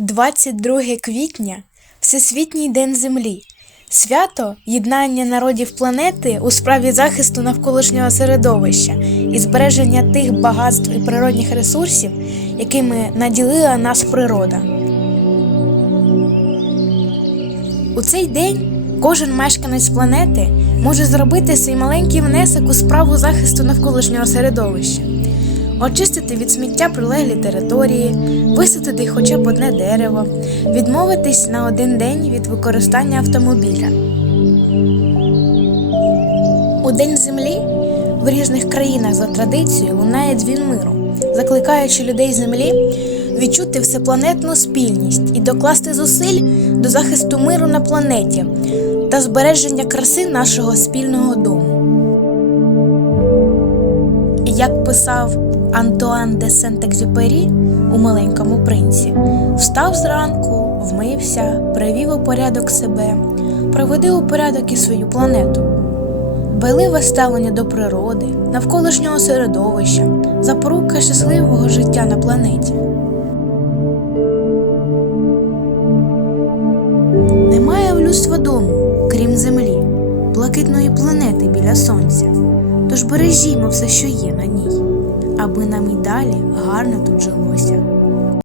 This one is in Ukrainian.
22 квітня Всесвітній день Землі. Свято єднання народів планети у справі захисту навколишнього середовища і збереження тих багатств і природних ресурсів, якими наділила нас природа. У цей день кожен мешканець планети може зробити свій маленький внесок у справу захисту навколишнього середовища, очистити від сміття прилеглі території, висадити хоча б одне дерево, відмовитись на один день від використання автомобіля. У День Землі в різних країнах за традицією лунає дзвін миру, закликаючи людей землі відчути всепланетну спільність і докласти зусиль до захисту миру на планеті та збереження краси нашого спільного дому. Як писав Антуан де Сент-Екзюпері у маленькому принці, встав зранку, вмився, привів у порядок себе, приведи у порядок і свою планету. Дбайливе ставлення до природи, навколишнього середовища, запорука щасливого життя на планеті. Немає в людства дому, крім землі, блакитної планети біля сонця. Тож бережімо все, що є на ній, аби нам і далі гарно тут жилося.